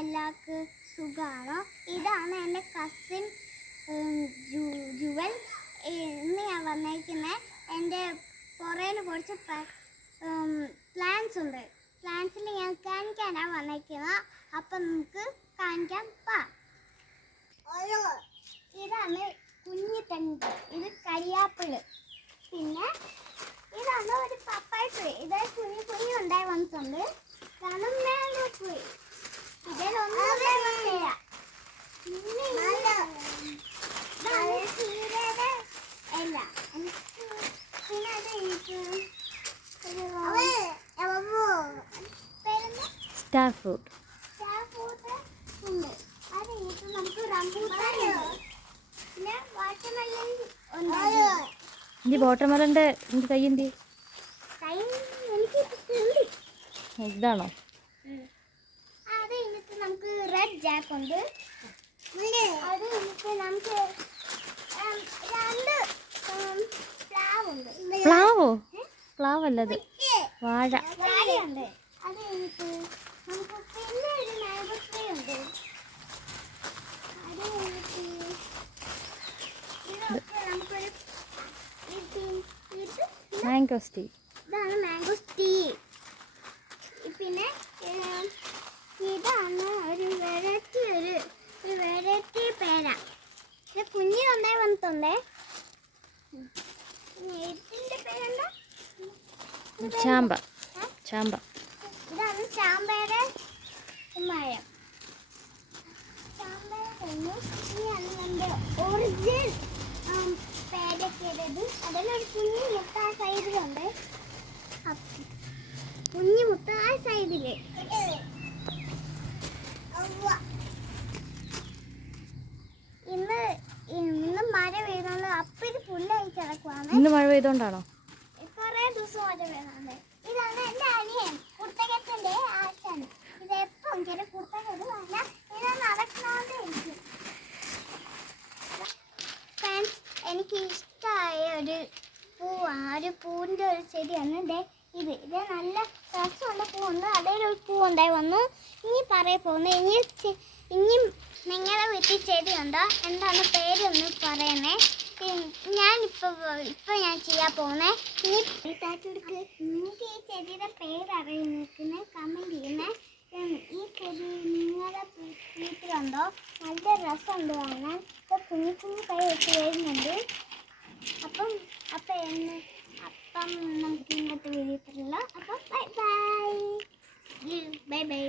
എല്ലാവർക്കും സുഖമാണോ? ഇതാണ് എൻ്റെ കസിൻ ജുവൽ. ഇന്ന് ഞാൻ വന്നേക്കുന്നത് എൻ്റെ പുറയിൽ കുറച്ച് പ്ലാന്റ്സ് ഉണ്ട്. പ്ലാന്റ്സിൽ ഞാൻ കാണിക്കാനാണ് വന്നേക്കുന്നത്. അപ്പം നമുക്ക് കാണിക്കാൻ ഇതാണ് കുഞ്ഞി തണ്ട്, ഇത് കരിയാപ്പിള്. പിന്നെ ഇതാണ് ഒരു പപ്പായ ട്രീ. ഇത് കുഞ്ഞി ഉണ്ടായി വന്നിട്ടുണ്ട്. ഇതാണ് മാംഗോ ട്രീ. ഇതിലൊന്നും വന്നില്ല. പിന്നെ ചീരയുടെ ഇല. പിന്നെ അത് സ്റ്റാർ ഫ്രൂട്ട് ഉണ്ട്. അത് നമുക്ക് റംബൂട്ടാൻ ഉണ്ട്. പിന്നെ വാട്ടർമെലൺ ഉണ്ട്. വാട്ടർമെലന്റെ കൈ എന്ത് ഇതാണോ? അത് കഴിഞ്ഞിട്ട് നമുക്ക് റെഡ് ജാക്ക് ഉണ്ട്. അത് കഴിഞ്ഞിട്ട് നമുക്ക് രണ്ട് പ്ലാവ് ഉണ്ട്. പ്ലാവ് അല്ലത് വാഴയുണ്ട്. അത് കഴിഞ്ഞിട്ട് നമുക്ക് പിന്നെ ഒരു മാംഗോ ട്രീ ഉണ്ട്. അത് കഴിഞ്ഞിട്ട് ഇതൊക്കെ നമുക്കൊരു മാംഗോസ്റ്റീ. ഇതാണ് മാംഗോസ്റ്റീ. പിന്നെ ഇതാണ് ഒരു വെറൈറ്റി പേര. ഇത് കുഞ്ഞി ഉണ്ടായി വന്നിട്ടുണ്ടേ. ഇതിൻ്റെ പേരെന്താ? ചാമ്പ. ഇതാണ് ചാമ്പയുടെ മരം. ചാമ്പയുടെ കഴിഞ്ഞു. ഇനിയാണ് നമ്മുടെ ഒറിജിനൽ പേരക്കയുടേത്. അതിലൊരു കുഞ്ഞി മുട്ട ആ സൈഡിലുണ്ട്. കുഞ്ഞി മുട്ട ആ സൈഡില്. ഇന്ന് മഴ പെയ്തോണ്ട് അപ്പൊ ഇത് പുല്ലായി കിടക്കുവാണ്. ഇന്ന് മഴ പെയ്തോണ്ടാണോ? കൊറേ ദിവസം മഴ പെയ്യുന്നുണ്ട്. ഇതാണ് എന്റെ അനിയൻ, കുർത്തകത്തിന്റെ ആശാൻ. ഇത് എപ്പം ചെറിയ കുർത്തകത് വേണ്ട, ഇത് നടക്കണോണ്ടിരിക്കും. ഫ്രണ്ട്സ്, എനിക്ക് ഇഷ്ടമായ ഒരു പൂവാണ്. ഒരു പൂവിൻ്റെ ഒരു ചെടിയാണ് ഇത്. നല്ല രസമുള്ള പൂവുണ്ട്. അതിലൊരു പൂവുണ്ടായി വന്നു. ഇനി പറയാൻ പോകുന്നത്, ഇനിയും നിങ്ങളുടെ വീട്ടിൽ ചെടിയുണ്ടോ? എന്താണ് പേരൊന്ന് പറയണേ. ഞാൻ ചെയ്യാൻ പോകുന്നേ. ഇനി നിങ്ങൾക്ക് ഈ ചെടിയുടെ പേര് അറിയുന്നേ കമൻറ്റ് ചെയ്യുന്നേ. ഈ ചെടി നിങ്ങളുടെ വീട്ടിലുണ്ടോ? നല്ല രസമുണ്ട് കാണാൻ. ഇപ്പോൾ കുഞ്ഞു കൈ വെച്ച് വരുന്നുണ്ട്. അപ്പം നമുക്ക് ഇന്നത്തെ വീഡിയോ ഇത്രയുള്ളൂ. അപ്പം ബൈ.